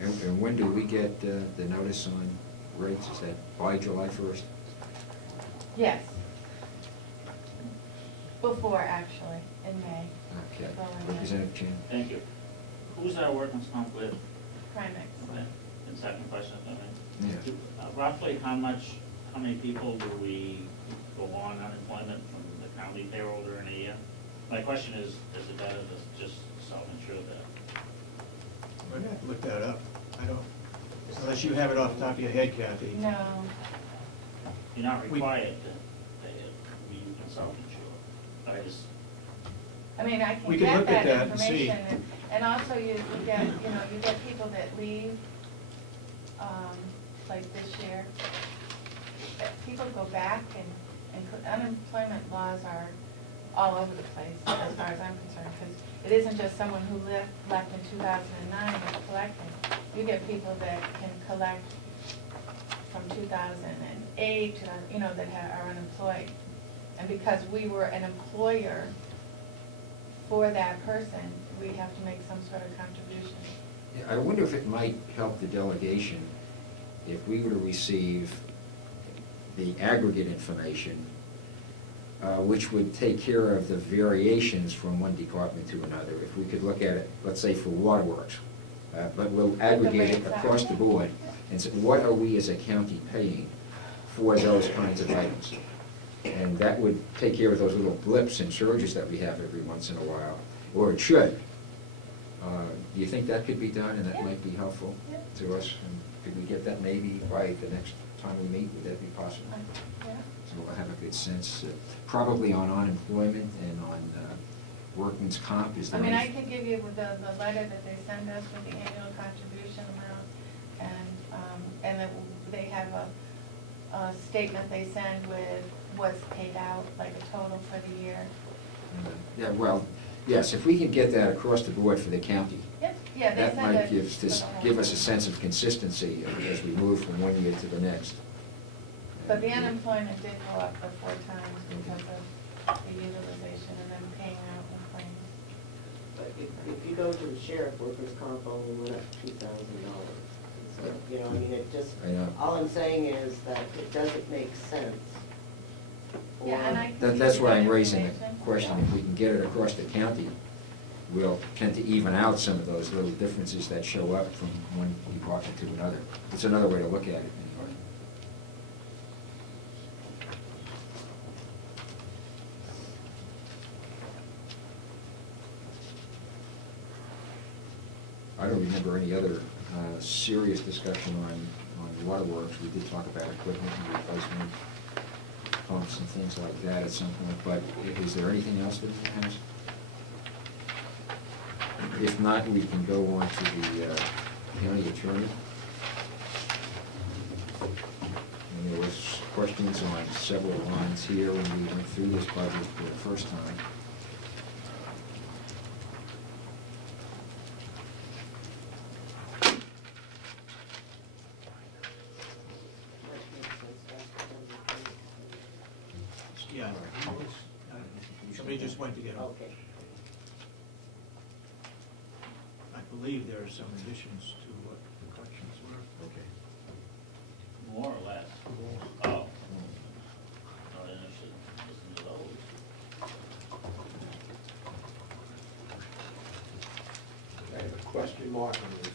And when do we get the notice on rates? Is that by July 1st? Yes. Before, actually, in May. Okay. Representative Chan. Thank you. Who's our workman's comp with? Primex. Okay. And second question, I mean, Yeah. roughly how many people do we go on unemployment from the county payroll during a year? My question is it better to just self-insure that? We're gonna have to look that up. I don't, unless you have it off the top of your head, Kathy. No. You're not required to pay it, you can self-insure. But I mean, I can We can get look at that that and see. information, and also you get, you get people that leave, like this year. People go back and unemployment laws are all over the place, as far as I'm concerned, because it isn't just someone who left in 2009 that's collecting. You get people that can collect from 2008, that are unemployed. And because we were an employer for that person, we have to make some sort of contribution. Yeah, I wonder if it might help the delegation if we were to receive the aggregate information, which would take care of the variations from one department to another. If we could look at it, let's say for waterworks, but we'll aggregate it across the board and say, what are we as a county paying for those kinds of items? And that would take care of those little blips and surges that we have every once in a while, or it should. Do you think that could be done and that might be helpful to us? And could we get that maybe by the next time we meet? Would that be possible? Yeah. So we'll have a good sense, probably on unemployment and on workman's comp. Is there I could give you the letter that they send us with the annual contribution amount, and they have a statement they send with what's paid out, like a total for the year. Yeah, well, yes, if we can get that across the board for the county, Yep. Yeah, they that send might it give us a sense of consistency as we move from one year to the next. But the unemployment did go up for 4 times because of the utilization and them paying out in claims. But if you go to the sheriff, workers' comp only went up $2,000. So, it just, all I'm saying is that it doesn't make sense. Yeah, and I That's why I'm raising the question. If we can get it across the county, we'll tend to even out some of those little differences that show up from one department to another. It's another way to look at it. I don't remember any other serious discussion on waterworks. We did talk about equipment and replacement pumps and things like that at some point, but is there anything else that we have? If not, we can go on to the county attorney. And there was questions on several lines here when we went through this budget for the first time. Yeah. Somebody just went to get them. Okay. I believe there are some additions to what the collections were. Okay. More or less? Oh. No, then I should listen to those. I have a question mark on the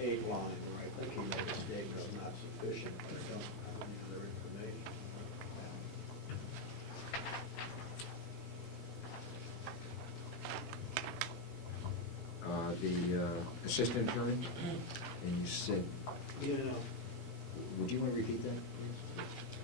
008 line where I think he made a statement is not sufficient, but I don't have any other information. The assistant attorney, and you said, would you want to repeat that, please?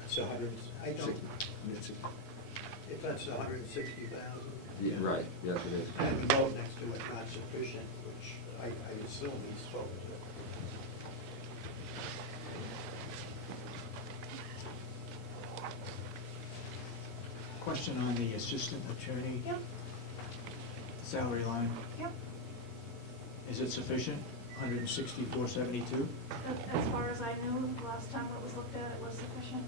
That's 100, I don't, It's if that's 160,000. yeah, right, yes it is. And the vote next to it, not sufficient, which I assume he spoke to. Question on the assistant attorney Yep, salary line. yep. Is it sufficient? 164.72? As far as I knew, the last time it was looked at, it was sufficient.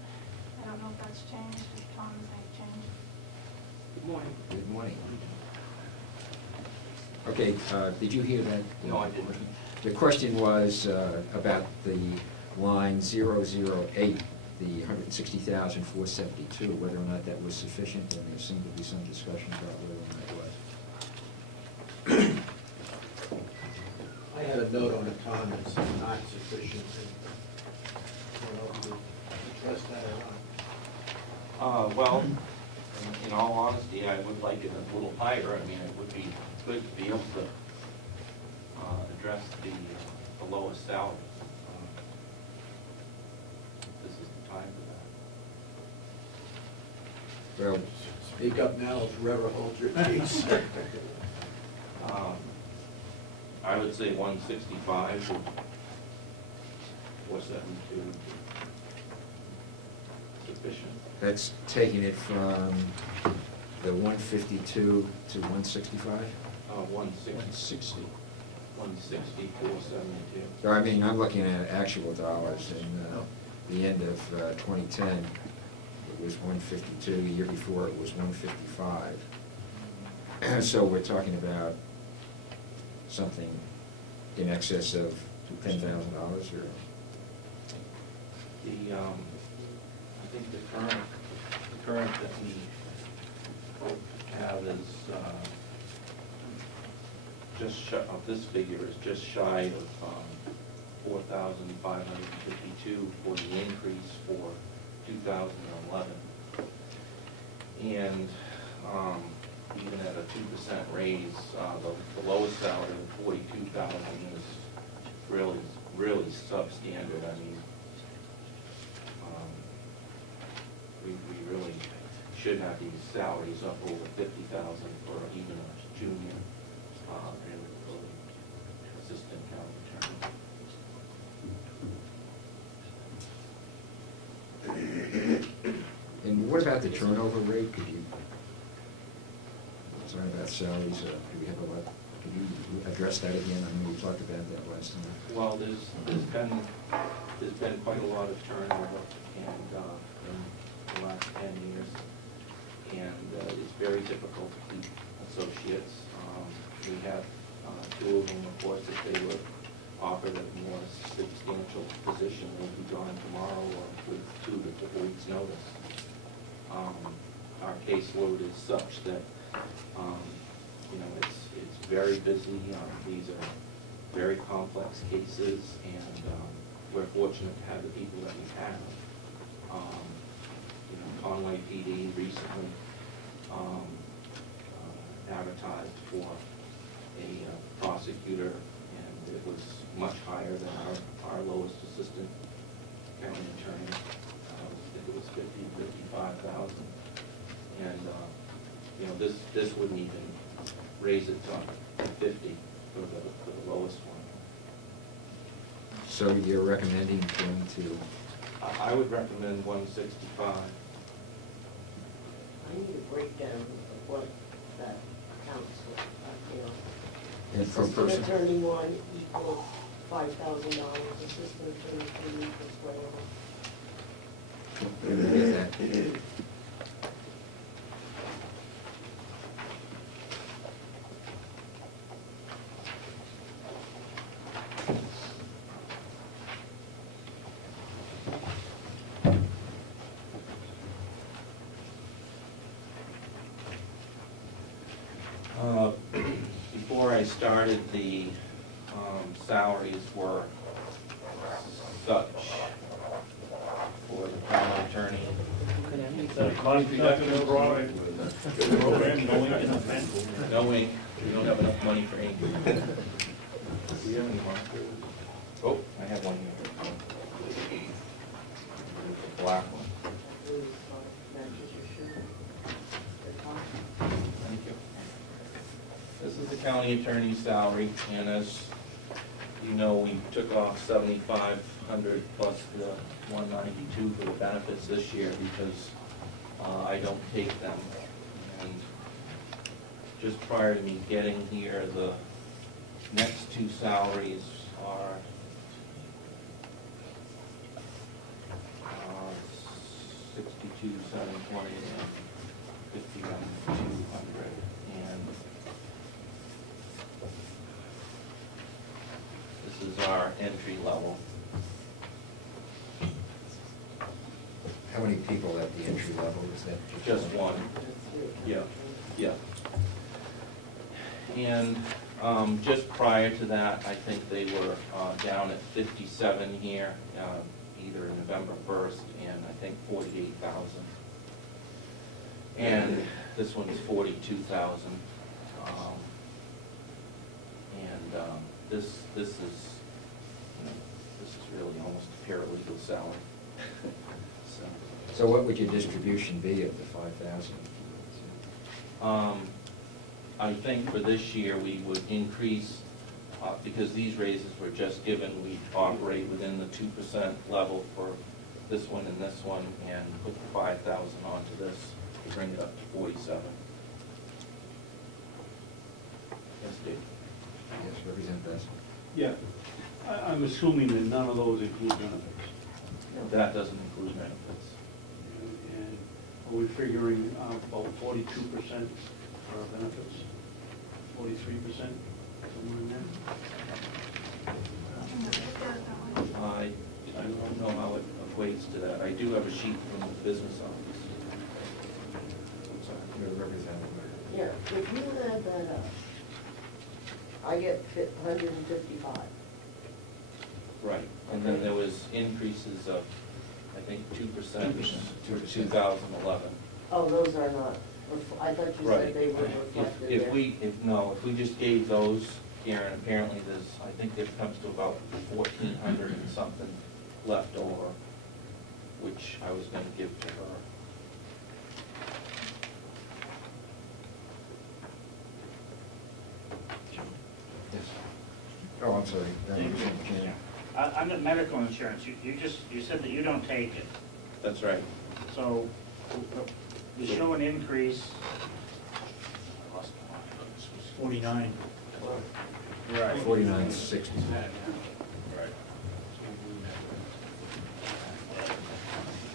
I don't know if that's changed, if Tom's made change. Good morning. Good morning. Okay, did you hear that? No, I didn't. The question was about the line 008, the 160,472, whether or not that was sufficient, and there seemed to be some discussion about whether or not it was. I had a note on it, Tom, it's not sufficient. I don't know if you addressed that or not. Well, in all honesty, I would like it a little higher. I mean, it would be good to be able to address the lowest salary. This is the time for Well, Speak up now or forever hold your peace. that. I would say 165 or 472 sufficient. that's taking it from the 152 to 165? 160. 160, 472. So, I mean, I'm looking at actual dollars, and the end of 2010, it was 152, the year before it was 155. So we're talking about something in excess of $10,000 or? I think the current that we have is just of this figure is just shy of 4,552 for the increase for 2011. And even at a 2% raise, the lowest salary of 42,000 is really substandard. I mean, we really should have these salaries up over 50,000 for even a junior assistant county attorney. And what about the turnover rate? Could you, sorry about salaries, do we have a lot, could you address that again? I mean, we talked about that last time. Well, there's been quite a lot of turnover and in the last 10 years, and it's very difficult to keep associates. We have two of them, of course, if they were offered a more substantial position, they'll be gone tomorrow or with 2 to 4 weeks' notice. Our caseload is such that, it's very busy. These are very complex cases, and we're fortunate to have the people that we have. Conway PD recently advertised for a prosecutor, and it was much higher than our lowest assistant county attorney. I think it was 55,000. And, this wouldn't even raise it to 50 for the lowest one. So you're recommending going to? I would recommend 165. I need a breakdown of what that counts for, And per Assistant person? attorney 1 equals $5,000, assistant attorney 2 equals whatever. Where did we get that? Before I started, the salaries were such for the county attorney. Is that a cost reduction overall? Program, no ink in the pen? No ink, we don't have enough money for ink. Do you have any markers? Oh, I have one here. The black one. Matches your shirt. The top. Thank you. This is the county attorney's salary, and as you know, we took off 7,500 plus the 192 for the benefits this year because I don't take them. And just prior to me getting here, the next 2 salaries are 62,720 and 51,200. And this entry level. How many people at the entry level is that? Just one. Yeah, yeah. And just prior to that, I think they were down at 57 here, either November 1st, and I think 48,000. And this one's 42,000. This is, you know, this is really almost a paralegal salary. So what would your distribution be of the 5,000? I think for this year, we would increase, because these raises were just given, we operate within the 2% level for this one and this one, and put the 5,000 onto this to bring it up to 47. Yes, Dave? Yes, Representative Best. Yeah, I'm assuming that none of those include benefits. That doesn't include benefits. And are we figuring about 42% for our benefits? 43%, somewhere in there? I don't know how it equates to that. I do have a sheet from the business office. I'm sorry. You're the representative. Yeah, if you add that up, I get 155. Right, and then there was increases of, I think, 2% in 2%. 2011. Oh, those are not, I thought you Right. said they were reflected If there. if we just gave those, Karen, apparently there's, I think it comes to about 1,400 and something left over, which I was gonna give to her. Yes. Oh, I'm sorry. Representative Cheney. On the medical insurance, you said that you don't take it. That's right. So you show an increase. I lost my line. 49. Right. 49.60. Right.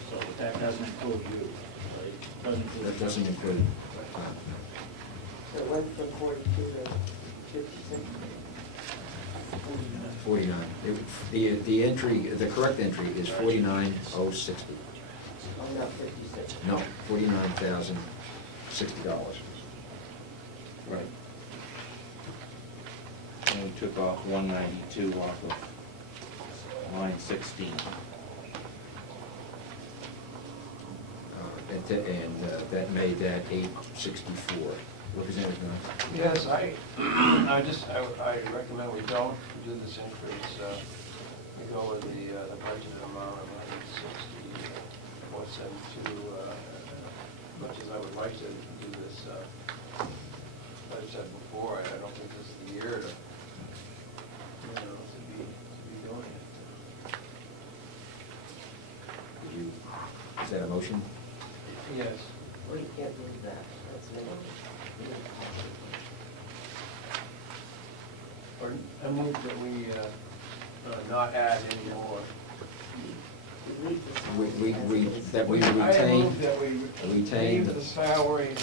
So that doesn't include you, right? Doesn't include. That doesn't include. So it went from 42 to 56. 49. The entry, the correct entry is 49,060. I'm not 56. No, $49,060. Right. And we took off 192 off of line 16. And that made that 864. Representative Gunn. Yes, I recommend we don't do this increase. We go with the budgeted amount of 160,472. As much as I would like to do this, as I said before, I don't think this is the year to, to be doing it. Is that a motion? Yes. Well, you can't do that. That's no. Or I move that we not add any more. That we I retain. move that we retain leave the salary at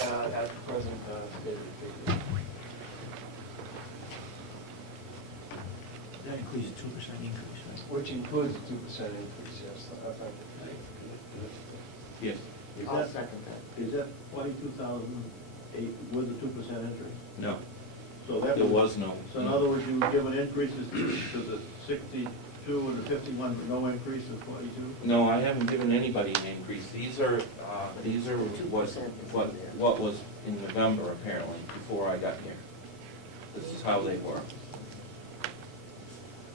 the present stated figure. That includes a 2% increase, right? Which includes a 2% increase, yes. Yes. I'll second that. Is that 42,008 with the 2% entry? No, So that there was no. So in other words, you were given increases to the 62 and the 51, but no increase in 42? No, I haven't given anybody an increase. These are what was in November apparently, before I got here. This is how they were.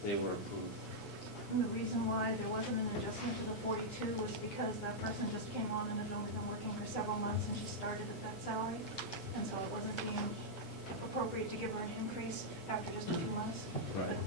They were approved. And the reason why there wasn't an adjustment to the 42 was because that person just came on and had only been working for several months and she started at that salary. And so it wasn't deemed appropriate to give her an increase after just a few months. Right. But